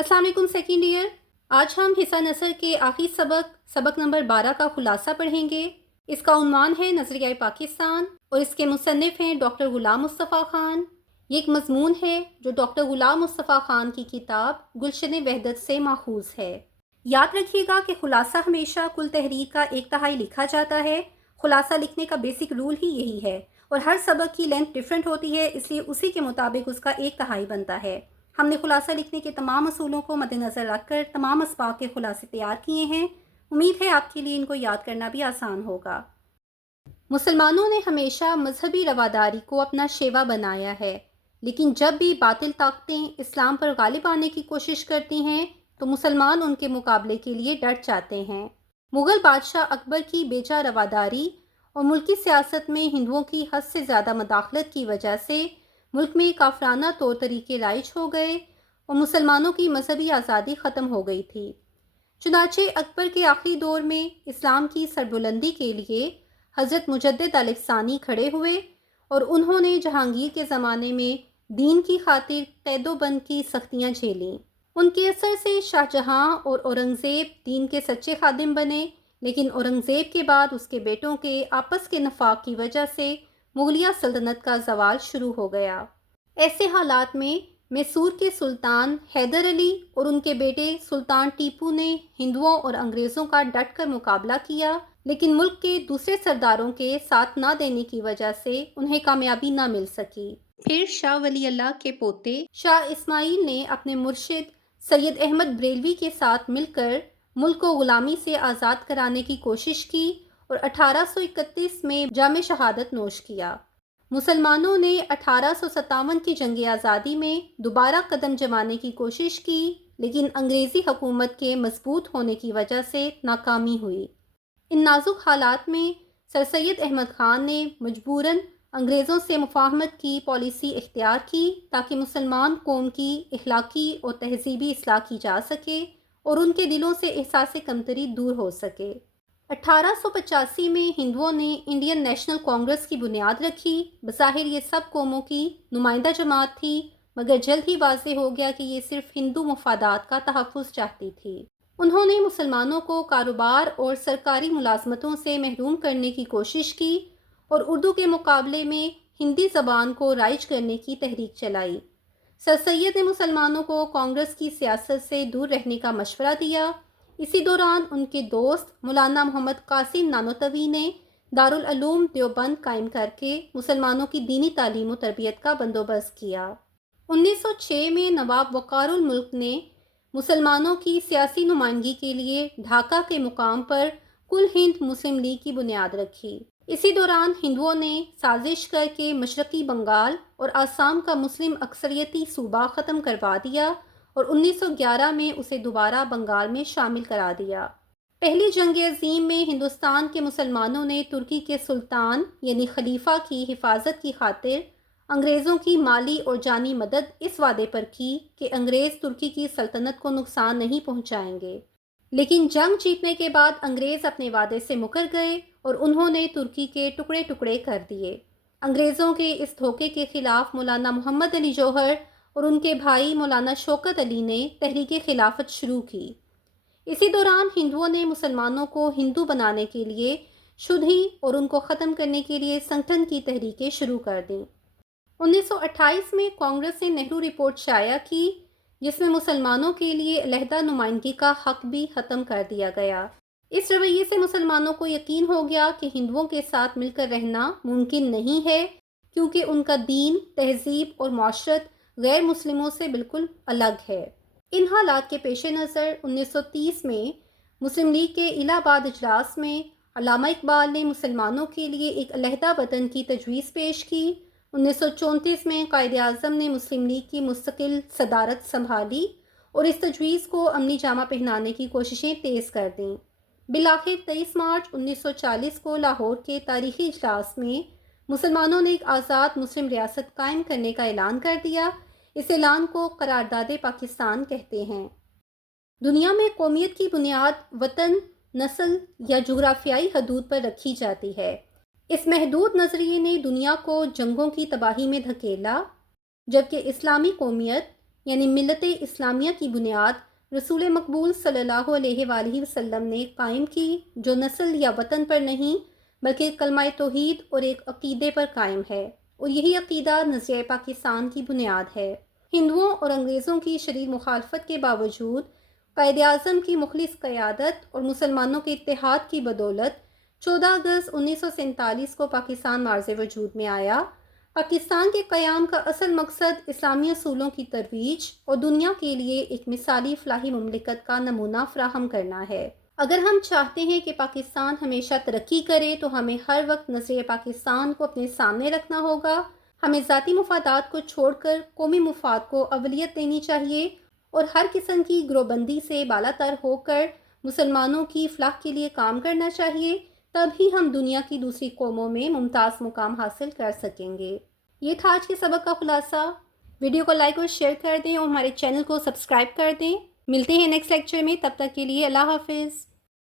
अस्सलाम वालेकुम second year. आज हम हिस्सा नसर के आखिरी सबक नंबर 12 का खुलासा पढ़ेंगे। इसका उन्वान है नज़रिया पाकिस्तान और इसके मुसन्निफ़ हैं डॉक्टर ग़ुलाम मुस्तफ़ा ख़ान। ये एक मज़मून है जो डॉक्टर ग़ुलाम मुस्तफ़ा ख़ान की किताब गुलशन वहदत से माखूज़ है। याद रखिएगा कि खुलासा हमेशा कुल तहरीर का 1/3 लिखा जाता है। खुलासा लिखने का बेसिक रूल ही यही है और हर सबक की लेंथ डिफरेंट होती है, इसलिए उसी के मुताबिक उसका 1/3 बनता है। हमने खुलासा लिखने के तमाम असूलों को मद्देनज़र रखकर तमाम असबाब के खुलासे तैयार किए हैं। उम्मीद है आपके लिए इनको याद करना भी आसान होगा। मुसलमानों ने हमेशा मजहबी रवादारी को अपना शेवा बनाया है, लेकिन जब भी बातिल ताकतें इस्लाम पर गालिब आने की कोशिश करती हैं तो मुसलमान उनके मुकाबले के लिए डट जाते हैं। मुग़ल बादशाह अकबर की बेजा रवादारी और मुल्की सियासत में हिंदुओं की हद से ज़्यादा मदाखलत की वजह से मुल्क में काफराना तौर तरीके राइज हो गए और मुसलमानों की मजहबी आज़ादी ख़त्म हो गई थी। चुनाचे अकबर के आखिरी दौर में इस्लाम की सरबुलंदी के लिए हज़रत मुजद्दिद अलैहिस्सलाम खड़े हुए और उन्होंने जहांगीर के ज़माने में दीन की खातिर कैदोबंद की सख्तियाँ झेलीं। उनके असर से शाहजहां और औरंगज़ेब दीन के सच्चे खादिम बने, लेकिन औरंगज़ेब के बाद उसके बेटों के आपस के नफाक की वजह से मुगलिया सल्तनत का ज़वाल शुरू हो गया। ऐसे हालात में मैसूर के सुल्तान हैदर अली और उनके बेटे सुल्तान टीपू ने हिंदुओं और अंग्रेज़ों का डट कर मुकाबला किया, लेकिन मुल्क के दूसरे सरदारों के साथ ना देने की वजह से उन्हें कामयाबी ना मिल सकी। फिर शाह वली अल्लाह के पोते शाह इस्माइल ने अपने मुर्शिद सैयद अहमद बरेलवी के साथ मिलकर मुल्क को ग़ुलामी से आज़ाद कराने की कोशिश की और 1831 में जामे शहादत नोश किया। मुसलमानों ने 1857 की जंग आज़ादी में दोबारा कदम जमाने की कोशिश की, लेकिन अंग्रेज़ी हुकूमत के मजबूत होने की वजह से नाकामी हुई। इन नाजुक हालात में सर सैयद अहमद ख़ान ने मजबूरन अंग्रेज़ों से मुफाहमत की पॉलिसी इख्तियार की ताकि मुसलमान कौम की इखलाकी और तहजीबी इस्लाह की जा सके और उनके दिलों से एहसास कमतरी दूर हो सके। 1885 में हिंदुओं ने इंडियन नेशनल कांग्रेस की बुनियाद रखी। बज़ाहिर ये सब कौमों की नुमाइंदा जमात थी, मगर जल्द ही वाज़ेह हो गया कि ये सिर्फ हिंदू मफादात का तहफ़्फ़ुज़ चाहती थी। उन्होंने मुसलमानों को कारोबार और सरकारी मुलाजमतों से महरूम करने की कोशिश की और उर्दू के मुकाबले में हिंदी ज़बान को राइज करने की तहरीक चलाई। सर सैयद ने मुसलमानों को कांग्रेस की सियासत से दूर रहने का मशवरा दिया। इसी दौरान उनके दोस्त मौलाना मोहम्मद कासिम नानोतवी ने दारुल उलूम देवबंद कायम करके मुसलमानों की दीनी तालीम और तरबियत का बंदोबस्त किया। 1906 में नवाब वक़ारुल मुल्क ने मुसलमानों की सियासी नुमाइंदगी के लिए ढाका के मुकाम पर कुल हिंद मुस्लिम लीग की बुनियाद रखी। इसी दौरान हिंदुओं ने साजिश करके मशरक़ी बंगाल और आसाम का मुस्लिम अक्सरियती सूबा ख़त्म करवा दिया और 1911 में उसे दोबारा बंगाल में शामिल करा दिया। पहली जंग अज़ीम में हिंदुस्तान के मुसलमानों ने तुर्की के सुल्तान यानी खलीफा की हिफाजत की खातिर अंग्रेज़ों की माली और जानी मदद इस वादे पर की कि अंग्रेज़ तुर्की की सल्तनत को नुकसान नहीं पहुंचाएंगे। लेकिन जंग जीतने के बाद अंग्रेज़ अपने वादे से मुकर गए और उन्होंने तुर्की के टुकड़े टुकड़े कर दिए। अंग्रेज़ों के इस धोखे के खिलाफ मौलाना मोहम्मद अली जौहर और उनके भाई मौलाना शौकत अली ने तहरीक खिलाफत शुरू की। इसी दौरान हिंदुओं ने मुसलमानों को हिंदू बनाने के लिए शुद्धि और उनको ख़त्म करने के लिए संगठन की तहरीकें शुरू कर दी। 1928 में कांग्रेस ने नेहरू रिपोर्ट शाया की, जिसमें मुसलमानों के लिए अलहदा नुमाइंदगी का हक भी ख़त्म कर दिया गया। इस रवैये से मुसलमानों को यकीन हो गया कि हिंदुओं के साथ मिलकर रहना मुमकिन नहीं है, क्योंकि उनका दीन, तहजीब और माशरत गैर मुस्लिमों से बिल्कुल अलग है। इन हालात के पेश नज़र 1930 में मुस्लिम लीग के इलाहाबाद इजलास में अल्लामा इकबाल ने मुसलमानों के लिए एक अलहदा वतन की तजवीज़ पेश की। 1934 में कायदे आज़म ने मुस्लिम लीग की मुस्तकिल सदारत संभाली और इस तजवीज़ को अमली जामा पहनाने की कोशिशें तेज़ कर दीं। बिलाखिर 23 मार्च 1940 को लाहौर के तारीखी इजलास में मुसलमानों ने एक आज़ाद मुस्लिम रियासत कायम करने का ऐलान कर दिया। इस ऐलान को करारदाद पाकिस्तान कहते हैं। दुनिया में कौमियत की बुनियाद वतन, नस्ल या जुग्राफियाई हदूद पर रखी जाती है। इस महदूद नज़रिए ने दुनिया को जंगों की तबाही में धकेला, जबकि इस्लामी कौमियत یعنی ملت اسلامیہ کی بنیاد رسول مقبول صلی اللہ علیہ وآلہ وسلم نے قائم کی، جو نسل یا وطن پر نہیں بلکہ کلمہ توحید اور ایک عقیدے پر قائم ہے، اور یہی عقیدہ نظریہ پاکستان کی بنیاد ہے۔ ہندوؤں اور انگریزوں کی شدید مخالفت کے باوجود قائد اعظم کی مخلص قیادت اور مسلمانوں کے اتحاد کی بدولت 14 اگست 1947 کو پاکستان معرض وجود میں آیا۔ پاکستان کے قیام کا اصل مقصد اسلامی اصولوں کی ترویج اور دنیا کے لیے ایک مثالی فلاحی مملکت کا نمونہ فراہم کرنا ہے۔ اگر ہم چاہتے ہیں کہ پاکستان ہمیشہ ترقی کرے تو ہمیں ہر وقت نظریہ پاکستان کو اپنے سامنے رکھنا ہوگا۔ ہمیں ذاتی مفادات کو چھوڑ کر قومی مفاد کو اولویت دینی چاہیے اور ہر قسم کی گروہبندی سے بالاتر ہو کر مسلمانوں کی فلاح کے لیے کام کرنا چاہیے، تب ہی ہم دنیا کی دوسری قوموں میں ممتاز مقام حاصل کر سکیں گے۔ یہ تھا آج کے سبق کا خلاصہ۔ ویڈیو کو لائک اور شیئر کر دیں اور ہمارے چینل کو سبسکرائب کر دیں۔ ملتے ہیں نیکسٹ لیکچر میں، تب تک کے لیے اللہ حافظ۔